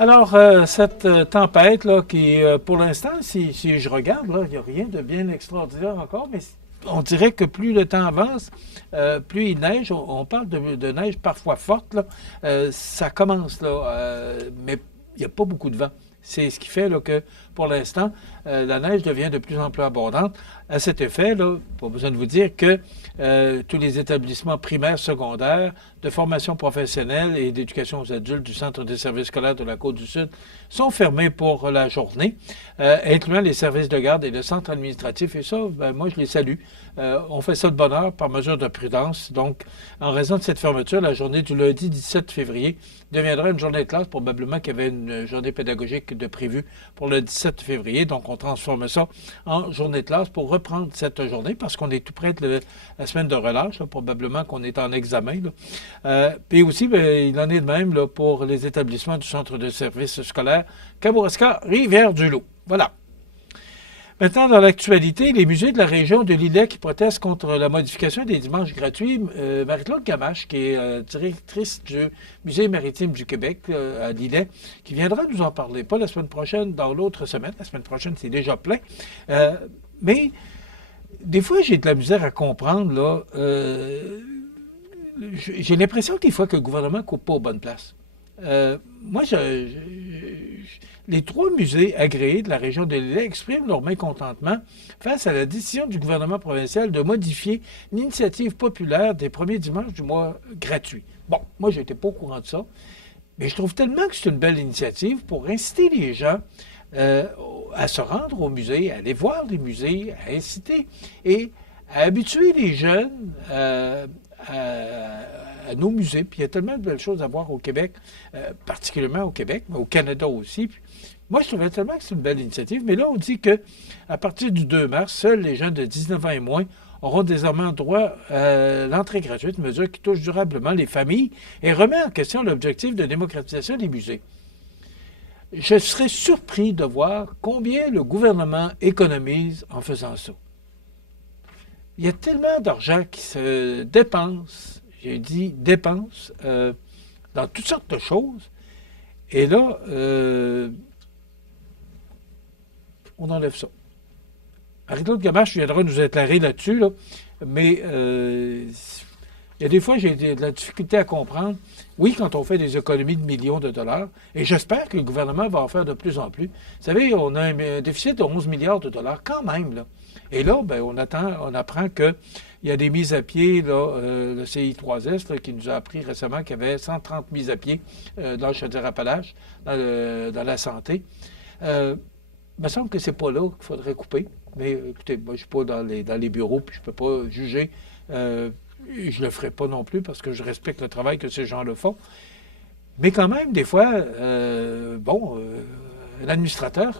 Alors, cette tempête, là, qui, pour l'instant, si je regarde, là, il n'y a rien de bien extraordinaire encore, mais on dirait que plus le temps avance, plus il neige. On parle de neige parfois forte, là. Ça commence, là, mais il n'y a pas beaucoup de vent. C'est ce qui fait là, que, pour l'instant, la neige devient de plus en plus abondante. À cet effet, là, pas besoin de vous dire que tous les établissements primaires, secondaires, de formation professionnelle et d'éducation aux adultes du Centre des services scolaires de la Côte-du-Sud sont fermés pour la journée, incluant les services de garde et le centre administratif. Et ça, ben, moi, je les salue. On fait ça de bonne heure par mesure de prudence. Donc, en raison de cette fermeture, la journée du lundi 17 février deviendra une journée de classe. Probablement qu'il y avait une journée pédagogique de prévue pour le 17 février. Donc, on transforme ça en journée de classe pour reprendre cette journée parce qu'on est tout près de la semaine de relâche. Là, probablement qu'on est en examen. Là. Puis aussi, bien, il en est de même là, pour les établissements du centre de services scolaires Kamouraska, Rivière-du-Loup. Voilà. Maintenant, dans l'actualité, les musées de la région de Lillet qui protestent contre la modification des dimanches gratuits. Marie-Claude Gamache, qui est directrice du Musée maritime du Québec à Lillet, qui viendra nous en parler. Pas la semaine prochaine, dans l'autre semaine. La semaine prochaine, c'est déjà plein. Mais des fois, j'ai de la misère à comprendre, là. J'ai l'impression des fois que le gouvernement ne coupe pas aux bonnes places. Moi, les trois musées agréés de la région de l'Île expriment leur mécontentement face à la décision du gouvernement provincial de modifier l'initiative populaire des premiers dimanches du mois gratuit. Bon, moi, je n'étais pas au courant de ça, mais je trouve tellement que c'est une belle initiative pour inciter les gens euh, à se rendre au musée, à aller voir les musées, à inciter et à habituer les jeunes à nos musées. Puis il y a tellement de belles choses à voir au Québec, particulièrement au Québec, mais au Canada aussi. Puis, moi, je trouvais tellement que c'est une belle initiative. Mais là, on dit que à partir du 2 mars, seuls les jeunes de 19 ans et moins auront désormais droit à l'entrée gratuite, mesure qui touche durablement les familles et remet en question l'objectif de démocratisation des musées. Je serais surpris de voir combien le gouvernement économise en faisant ça. Il y a tellement d'argent qui se dépense, j'ai dit dépense, dans toutes sortes de choses. Et là, on enlève ça. Marie-Claude Gamache viendra nous éclairer là-dessus, là, mais il y a des fois, j'ai de la difficulté à comprendre. Oui, quand on fait des économies de millions de dollars, et j'espère que le gouvernement va en faire de plus en plus. Vous savez, on a un déficit de 11 milliards de dollars quand même, là. Et là, ben, on apprend qu'il y a des mises à pied, là, le CI3S, là, qui nous a appris récemment qu'il y avait 130 mises à pied dans le Chaudière-Appalaches, dans la santé. Il me semble que c'est pas là qu'il faudrait couper. Mais écoutez, moi, je ne suis pas dans les bureaux, puis je ne peux pas juger. Et je ne le ferai pas non plus parce que je respecte le travail que ces gens-là font. Mais quand même, des fois, l'administrateur,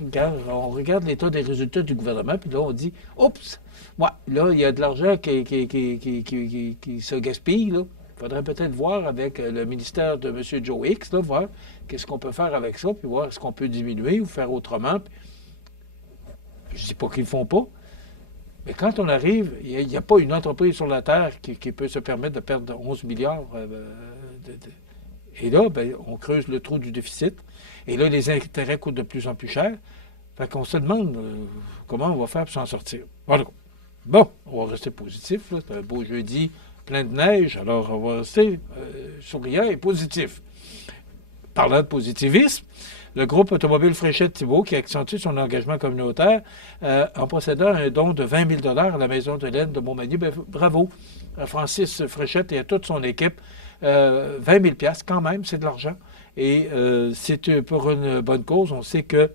on regarde l'état des résultats du gouvernement, puis là, on dit, oups, ouais, là, il y a de l'argent qui se gaspille, là. Il faudrait peut-être voir avec le ministère de M. Joe Hicks, là, voir qu'est-ce qu'on peut faire avec ça, puis voir est-ce qu'on peut diminuer ou faire autrement. Je ne dis pas qu'ils ne le font pas, mais quand on arrive, il n'y a pas une entreprise sur la Terre qui peut se permettre de perdre 11 milliards. Et là, ben, on creuse le trou du déficit. Et là, les intérêts coûtent de plus en plus cher. Fait qu'on se demande comment on va faire pour s'en sortir. Voilà. Bon, on va rester positif. Là. C'est un beau jeudi, plein de neige. Alors, on va rester souriant et positif. Parlant de positivisme, le groupe automobile Fréchette-Thibault, qui accentue son engagement communautaire en procédant à un don de 20 000 à la Maison de laine de Montmagny. Ben, bravo à Francis Fréchette et à toute son équipe. 20 000 quand même, c'est de l'argent. Et c'est pour une bonne cause. On sait que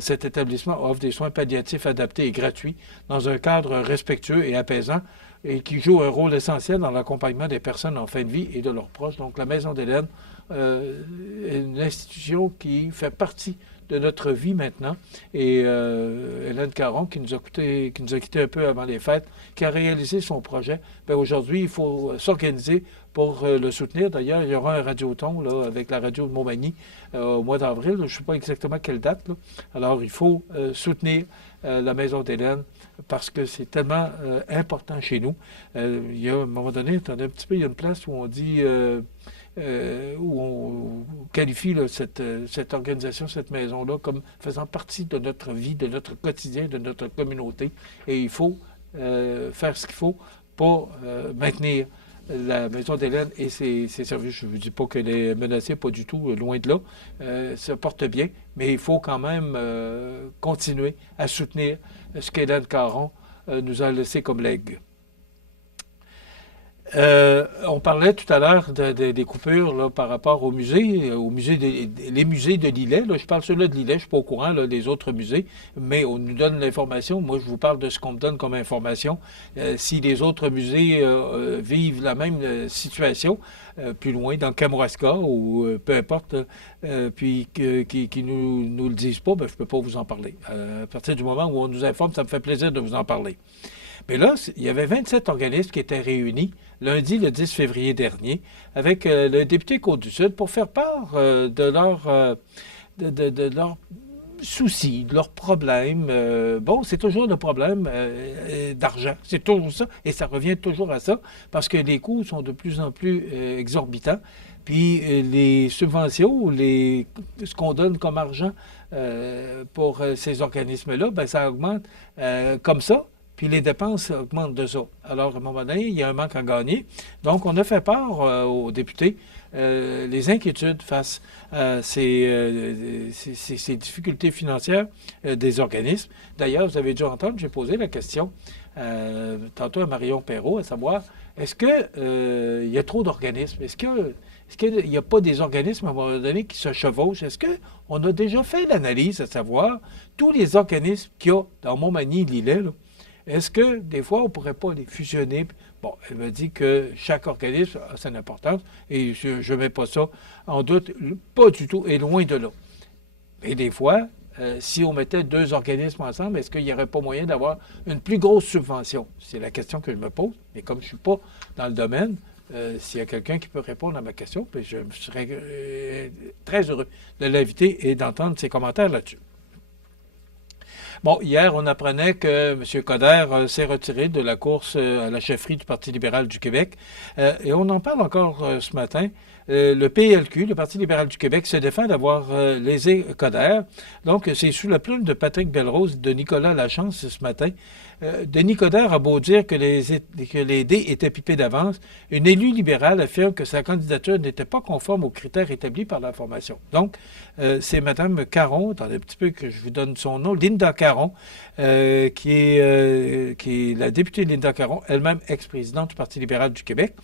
cet établissement offre des soins palliatifs adaptés et gratuits dans un cadre respectueux et apaisant et qui joue un rôle essentiel dans l'accompagnement des personnes en fin de vie et de leurs proches. Donc, la Maison d'Hélène est une institution qui fait partie de notre vie maintenant. Et Hélène Caron, qui nous a quitté un peu avant les fêtes, qui a réalisé son projet, bien, aujourd'hui, il faut s'organiser pour le soutenir. D'ailleurs, il y aura un radioton là, avec la radio de Montmagny au mois d'avril. Je ne sais pas exactement quelle date. Là. Alors, il faut soutenir la Maison d'Hélène, parce que c'est tellement important chez nous. Il y a, à un moment donné, attendez un petit peu, il y a une place où on dit, où on qualifie là, cette organisation, cette maison-là, comme faisant partie de notre vie, de notre quotidien, de notre communauté. Et il faut faire ce qu'il faut pour maintenir la Maison d'Hélène et ses services. Je ne vous dis pas qu'elle est menacée, pas du tout, loin de là. Se porte bien, mais il faut quand même continuer à soutenir ce qu'Hélène Caron nous a laissé comme legs. On parlait tout à l'heure des coupures là, par rapport aux musées les musées de Lillet. Là, je parle ceux-là de Lillet, je ne suis pas au courant là, des autres musées, mais on nous donne l'information. Moi, je vous parle de ce qu'on me donne comme information. Si les autres musées vivent la même situation, plus loin, dans Kamouraska ou peu importe, puis qui nous le disent pas, ben, je ne peux pas vous en parler. À partir du moment où on nous informe, ça me fait plaisir de vous en parler. Mais là, il y avait 27 organismes qui étaient réunis lundi, le 10 février dernier, avec le député Côte-du-Sud pour faire part de leurs soucis, de leurs problèmes. Bon, c'est toujours le problème d'argent. C'est toujours ça. Et ça revient toujours à ça, parce que les coûts sont de plus en plus exorbitants. Puis les subventions, ce qu'on donne comme argent pour ces organismes-là, ben, ça augmente comme ça. Puis les dépenses augmentent de ça. Alors, à un moment donné, il y a un manque à gagner. Donc, on a fait part aux députés les inquiétudes face à ces difficultés financières des organismes. D'ailleurs, vous avez dû entendre, j'ai posé la question tantôt à Marion Perrault, à savoir, est-ce qu'il y a trop d'organismes? Est-ce qu'il n'y a pas des organismes à un moment donné qui se chevauchent? Est-ce qu'on a déjà fait l'analyse, à savoir, tous les organismes qu'il y a dans Montmagny-Lillet, là, est-ce que, des fois, on ne pourrait pas les fusionner? Bon, elle me dit que chaque organisme a son importance et je ne mets pas ça en doute, pas du tout, et loin de là. Mais des fois, si on mettait deux organismes ensemble, est-ce qu'il n'y aurait pas moyen d'avoir une plus grosse subvention? C'est la question que je me pose, mais comme je ne suis pas dans le domaine, s'il y a quelqu'un qui peut répondre à ma question, puis je serais très heureux de l'inviter et d'entendre ses commentaires là-dessus. Bon, hier, on apprenait que M. Coder s'est retiré de la course à la chefferie du Parti libéral du Québec. Et on en parle encore ce matin. Le PLQ, le Parti libéral du Québec, se défend d'avoir lésé Coder. Donc, c'est sous la plume de Patrick Belrose et de Nicolas Lachance ce matin. Denis Coderre a beau dire que les dés étaient pipés d'avance, une élue libérale affirme que sa candidature n'était pas conforme aux critères établis par la formation. Donc, c'est Mme Caron, attendez un petit peu que je vous donne son nom, Linda Caron, qui est la députée Linda Caron, elle-même ex-présidente du Parti libéral du Québec.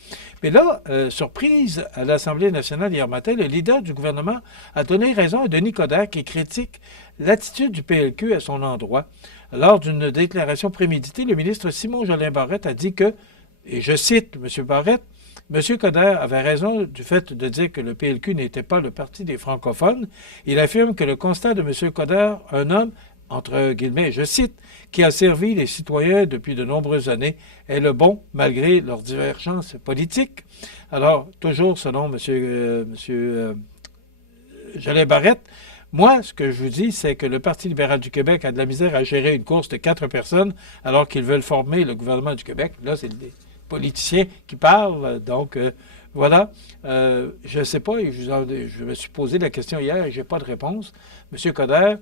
Mais là, surprise, à l'Assemblée nationale hier matin, le leader du gouvernement a donné raison à Denis Coderre qui critique l'attitude du PLQ à son endroit. Lors d'une déclaration préméditée, le ministre Simon Jolin Barrette a dit que, et je cite M. Barrette, M. Coder avait raison du fait de dire que le PLQ n'était pas le parti des francophones. Il affirme que le constat de M. Coder, un homme, entre guillemets, je cite, qui a servi les citoyens depuis de nombreuses années, est le bon malgré leurs divergences politiques. Alors, toujours selon M. Jolin Barrette, moi, ce que je vous dis, c'est que le Parti libéral du Québec a de la misère à gérer une course de 4 personnes alors qu'ils veulent former le gouvernement du Québec. Là, c'est des politiciens qui parlent. Donc, voilà. Je ne sais pas, je me suis posé la question hier et je n'ai pas de réponse. M. Coder,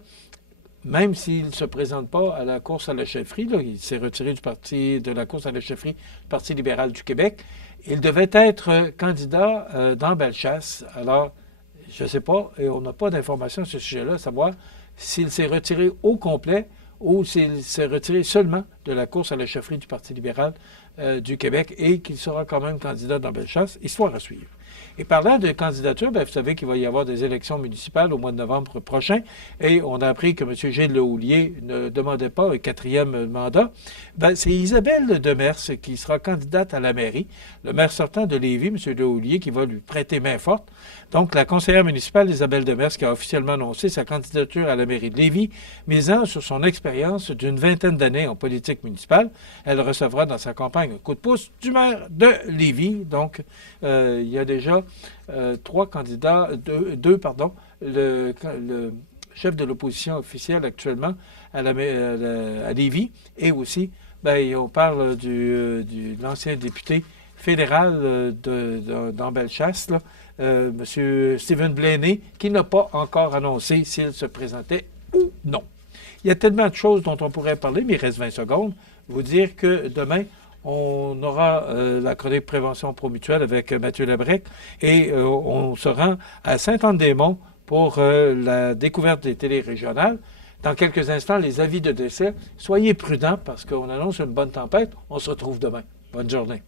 même s'il ne se présente pas à la course à la chefferie, là, il s'est retiré de la course à la chefferie du Parti libéral du Québec, il devait être candidat dans Bellechasse. Alors, je ne sais pas, et on n'a pas d'informations sur ce sujet-là, à savoir s'il s'est retiré au complet ou s'il s'est retiré seulement de la course à la chefferie du Parti libéral du Québec et qu'il sera quand même candidat dans Bellechasse, histoire à suivre. Et parlant de candidature, bien, vous savez qu'il va y avoir des élections municipales au mois de novembre prochain et on a appris que M. Gilles Lehoulier ne demandait pas un 4e mandat. Bien, c'est Isabelle Demers qui sera candidate à la mairie, le maire sortant de Lévis, M. Lehoulier, qui va lui prêter main forte. Donc, la conseillère municipale Isabelle Demers qui a officiellement annoncé sa candidature à la mairie de Lévis, misant sur son expérience d'une vingtaine d'années en politique municipale. Elle recevra dans sa campagne un coup de pouce du maire de Lévis. Donc, il y a déjà 3 candidats, deux, pardon. Le chef de l'opposition officielle actuellement à Lévis, et aussi, ben, on parle de l'ancien député fédéral dans Bellechasse, là, M. Stephen Blaney, qui n'a pas encore annoncé s'il se présentait ou non. Il y a tellement de choses dont on pourrait parler, mais il reste 20 secondes. Vous dire que demain, on aura la chronique prévention promutuelle avec Mathieu Labrec et on se rend à Saint-Anne-des-Monts pour la découverte des télés régionales. Dans quelques instants, les avis de décès. Soyez prudents parce qu'on annonce une bonne tempête. On se retrouve demain. Bonne journée.